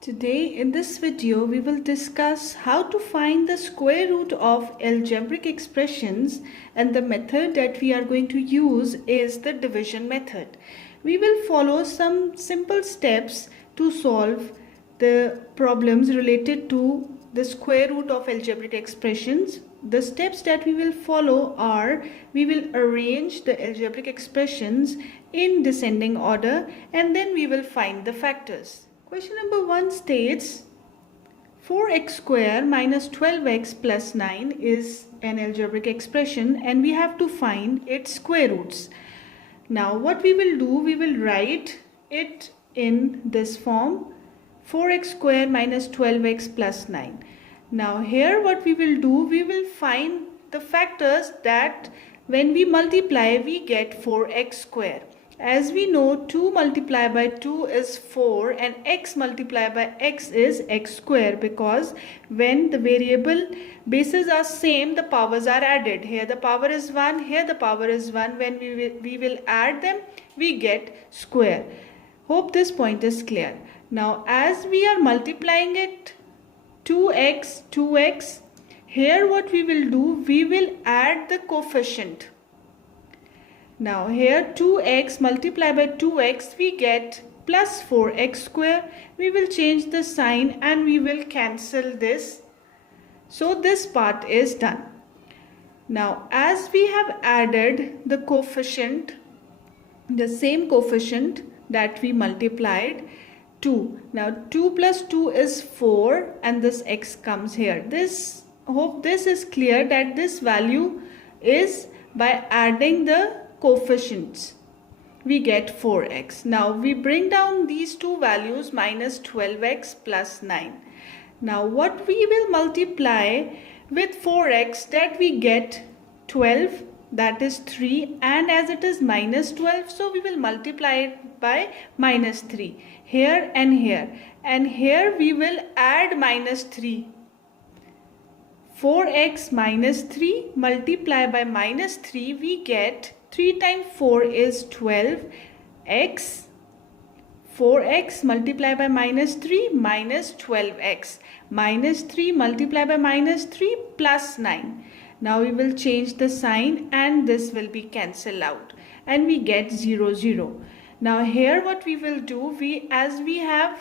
Today in this video we will discuss how to find the square root of algebraic expressions, and the method that we are going to use is the division method. We will follow some simple steps to solve the problems related to the square root of algebraic expressions. The steps that we will follow are: we will arrange the algebraic expressions in descending order and then we will find the factors. Question number 1 states 4x square minus 12x plus 9 is an algebraic expression and we have to find its square roots. Now what we will do, we will write it in this form: 4x square minus 12x plus 9. Now here what we will do, we will find the factors that when we multiply we get 4x square. As we know, 2 multiplied by 2 is 4 and x multiplied by x is x square, because when the variable bases are same, the powers are added. Here the power is 1, here the power is 1. When we will add them, we get square. Hope this point is clear. Now as we are multiplying it 2x, 2x, here what we will do, we will add the coefficient. Now here 2x multiplied by 2x, we get plus 4x square. We will change the sign and we will cancel this. So this part is done. Now as we have added the coefficient, the same coefficient that we multiplied, 2. Now 2 plus 2 is 4 and this x comes here. Hope this is clear that this value is by adding the coefficients. We get 4x. Now we bring down these two values, minus 12x plus 9. Now what we will multiply with 4x, that we get 12, that is 3, and as it is minus 12, so we will multiply it by minus 3 here and here, and here we will add minus 3. 4x minus 3 multiplied by minus 3, we get 3 times 4 is 12 x. 4x multiplied by minus 3 minus 12x. Minus 3 multiplied by minus 3 plus 9. Now we will change the sign and this will be cancelled out and we get 0, 0. Now here what we will do, as we have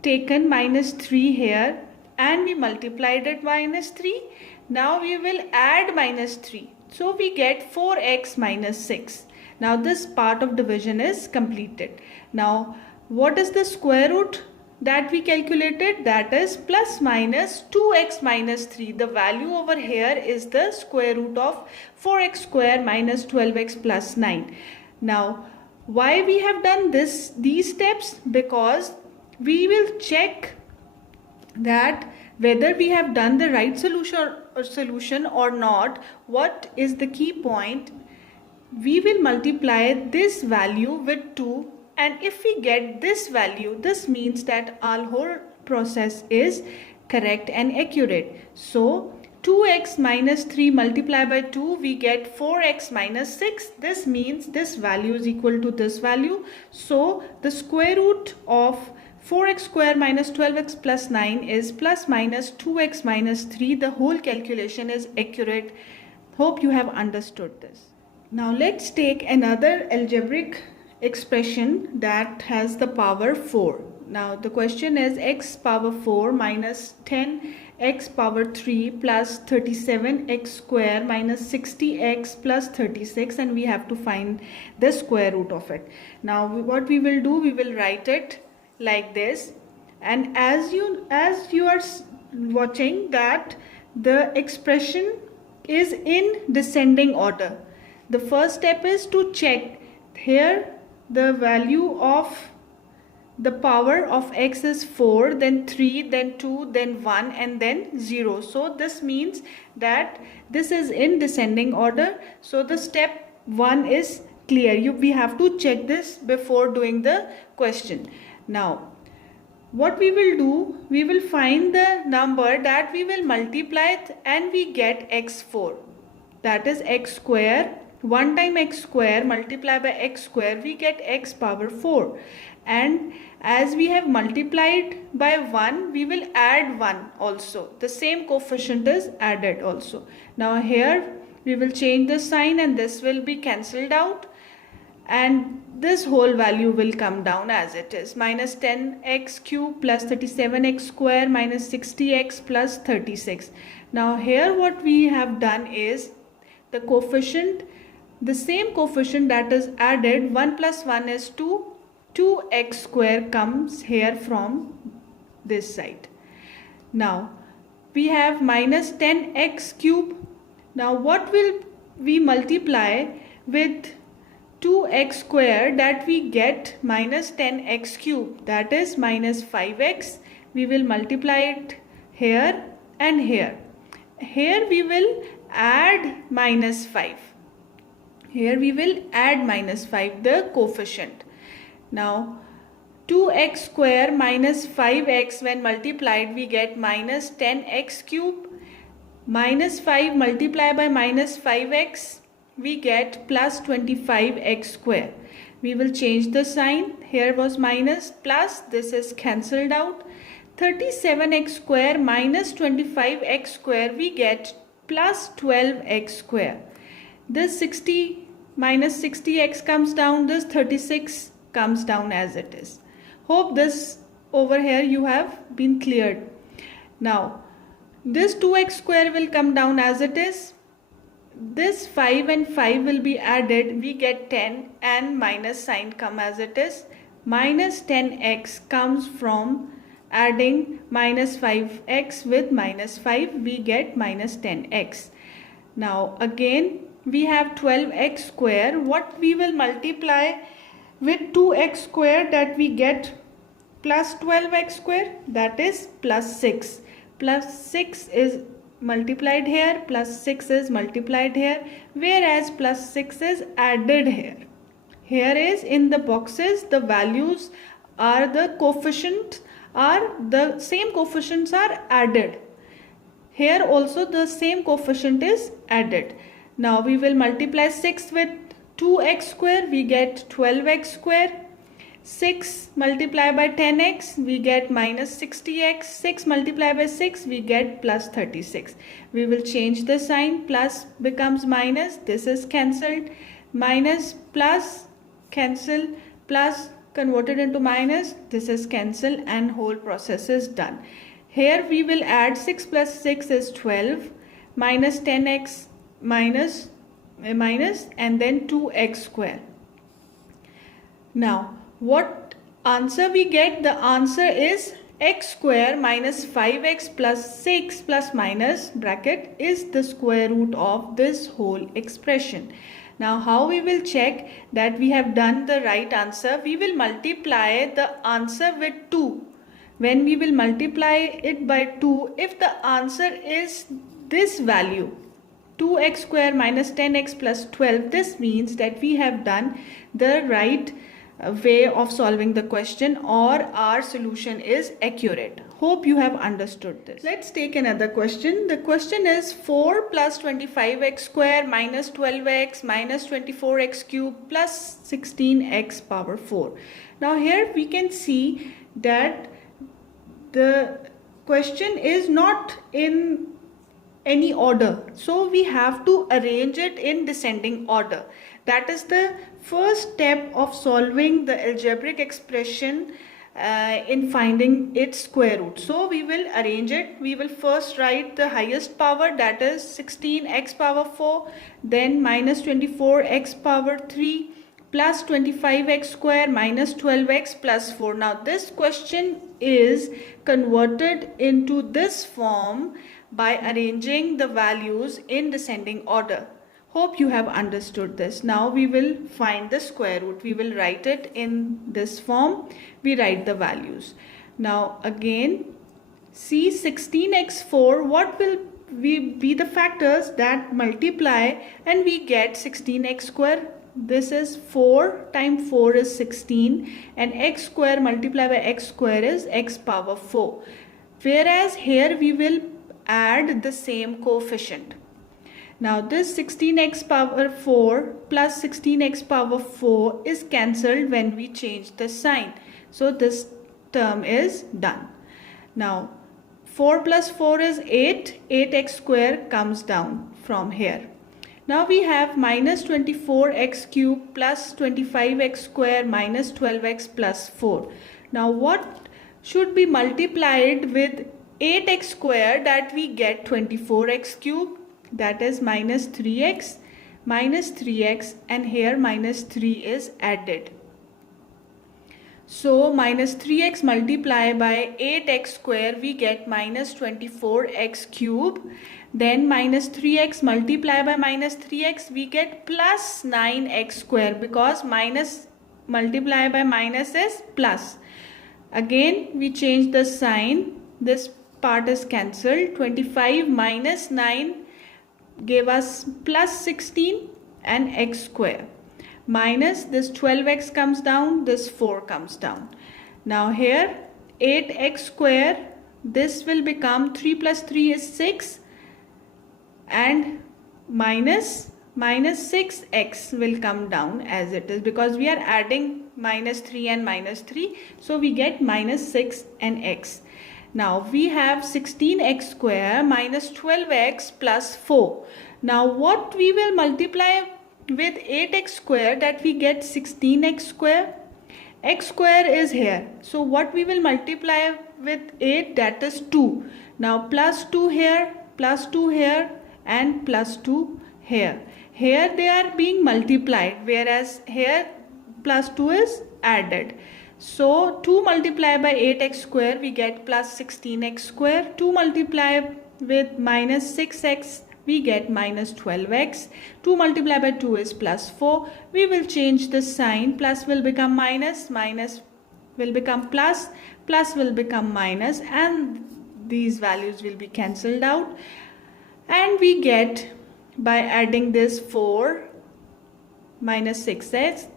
taken minus 3 here and we multiplied it minus 3, now we will add minus 3. So we get 4x minus 6. Now this part of division is completed. Now what is the square root that we calculated? That is plus minus 2x minus 3. The value over here is the square root of 4x square minus 12x plus 9. Now why we have done these steps? Because we will check that whether we have done the right solution or not. What is the key point? We will multiply this value with 2, and if we get this value, this means that our whole process is correct and accurate. So 2x minus 3 multiplied by 2, we get 4x minus 6. This means this value is equal to this value. So the square root of 4x square minus 12x plus 9 is plus minus 2x minus 3. The whole calculation is accurate. Hope you have understood this. Now let's take another algebraic expression that has the power 4. Now the question is x power 4 minus 10x power 3 plus 37x square minus 60x plus 36, and we have to find the square root of it. Now what we will do, we will write it like this, and as you are watching that the expression is in descending order. The first step is to check here the value of the power of x is 4, then 3, then 2, then 1, and then 0. So this means that this is in descending order. So the step 1 is clear. We have to check this before doing the question. Now what we will do, we will find the number that we will multiply it and we get x4, that is x square 1 time x square multiplied by x square, we get x power 4. And as we have multiplied by 1, we will add 1 also. The same coefficient is added also. Now here we will change the sign and this will be cancelled out. And this whole value will come down as it is. Minus 10x cube plus 37x square minus 60x plus 36. Now here what we have done is the coefficient, the same coefficient that is added, 1 plus 1 is 2. 2x square comes here from this side. Now we have minus 10x cube. Now what will we multiply with 2x square that we get minus 10x cube, that is minus 5x. We will multiply it here and here. Here we will add minus 5. Here we will add minus 5, the coefficient. Now 2x square minus 5x, when multiplied we get minus 10x cube. Minus 5 multiplied by minus 5x, we get plus 25x square. We will change the sign. Here was minus, plus, this is cancelled out. 37x square minus 25x square, we get plus 12x square. This 60 minus 60x comes down, this 36 comes down as it is. Hope this over here you have been cleared. Now this 2x square will come down as it is. This 5 and 5 will be added, we get 10 and minus sign come as it is. Minus 10x comes from adding minus 5x with minus 5, we get minus 10x. Now again we have 12x square. What we will multiply with 2x square that we get plus 12x square, that is plus 6. Plus 6 is multiplied here, plus 6 is multiplied here, whereas plus 6 is added here. Here is in the boxes the values are the coefficients are the same coefficients are added. Here also the same coefficient is added. Now we will multiply 6 with 2x square, we get 12x square. 6 multiplied by 10x, we get minus 60x. 6 multiplied by 6, we get plus 36. We will change the sign. Plus becomes minus. This is cancelled. Minus plus cancel. Plus converted into minus. This is cancelled and whole process is done. Here we will add 6 plus 6 is 12. Minus 10x minus and then 2x square. Now what answer we get? The answer is x square minus 5x plus 6 plus minus bracket is the square root of this whole expression. Now how we will check that we have done the right answer? We will multiply the answer with 2. When we will multiply it by 2, if the answer is this value, 2x square minus 10x plus 12, this means that we have done the right way of solving the question, or our solution is accurate. Hope you have understood this. Let's take another question. The question is 4 plus 25x square minus 12x minus 24x cube plus 16x power 4. Now here we can see that the question is not in any order, so we have to arrange it in descending order. That is the first step of solving the algebraic expression in finding its square root. So we will arrange it. We will first write the highest power, that is 16x power 4, then minus 24x power 3 plus 25x square minus 12x plus 4. Now this question is converted into this form by arranging the values in descending order. Hope you have understood this. Now we will find the square root. We will write it in this form. We write the values. Now again, see 16x4, what will be the factors that multiply and we get 16x square? This is 4 times 4 is 16 and x square multiplied by x square is x power 4. Whereas here we will add the same coefficient. Now this 16x power 4 plus 16x power 4 is cancelled when we change the sign. So this term is done. Now 4 plus 4 is 8. 8x square comes down from here. Now we have minus 24x cube plus 25x square minus 12x plus 4. Now what should be multiplied with 8x square that we get 24x cube? That is minus 3x, and here minus 3 is added. So minus 3x multiplied by 8x square, we get minus 24x cube. Then minus 3x multiplied by minus 3x, we get plus 9x square, because minus multiplied by minus is plus. Again we change the sign. This part is cancelled. 25 minus 9 gave us plus 16 and x square. Minus this 12x comes down, this 4 comes down. Now here 8x square, this will become 3 plus 3 is 6, and minus 6x will come down as it is, because we are adding minus 3 and minus 3, so we get minus 6 and x. Now we have 16x square minus 12x plus 4. Now what we will multiply with 8x square that we get 16x square? X square is here. So what we will multiply with 8, that is 2. Now plus 2 here, plus 2 here, and plus 2 here. Here they are being multiplied, whereas here plus 2 is added. So 2 multiplied by 8x square, we get plus 16x square. 2 multiplied with minus 6x, we get minus 12x. 2 multiplied by 2 is plus 4. We will change the sign. Plus will become minus, minus will become plus, plus will become minus, and these values will be cancelled out. And we get, by adding this 4 minus 6x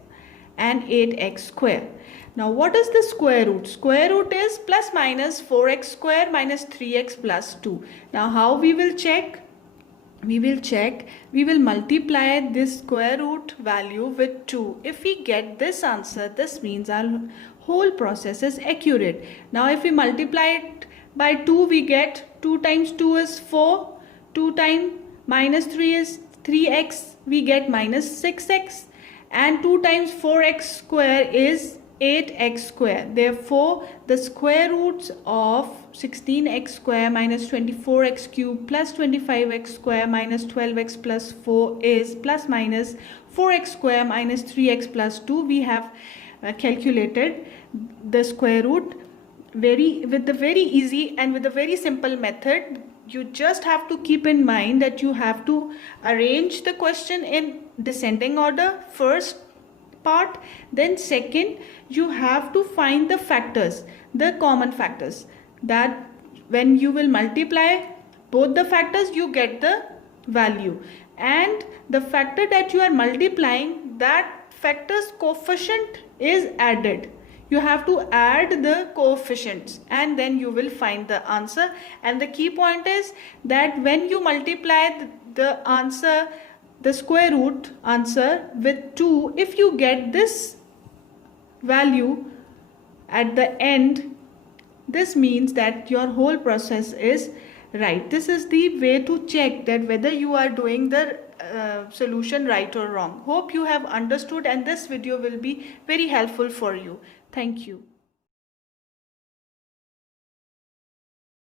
and 8x square. Now what is the square root? Square root is plus minus 4x square minus 3x plus 2. Now how we will check? We will multiply this square root value with 2. If we get this answer, this means our whole process is accurate. Now if we multiply it by 2, we get 2 times 2 is 4. 2 times minus 3 is 3x, we get minus 6x, and 2 times 4x square is 8x square. Therefore the square roots of 16x square minus 24x cube plus 25x square minus 12x plus 4 is plus minus 4x square minus 3x plus 2. We have calculated the square root with the very easy and with a very simple method. You just have to keep in mind that you have to arrange the question in descending order, first part. Then second, you have to find the factors, the common factors, that when you will multiply both the factors, you get the value. And the factor that you are multiplying, that factor's coefficient is added. You have to add the coefficients and then you will find the answer. And the key point is that when you multiply the answer, the square root answer with 2, if you get this value at the end, this means that your whole process is right. This is the way to check that whether you are doing the solution right or wrong. Hope you have understood, and this video will be very helpful for you. Thank you.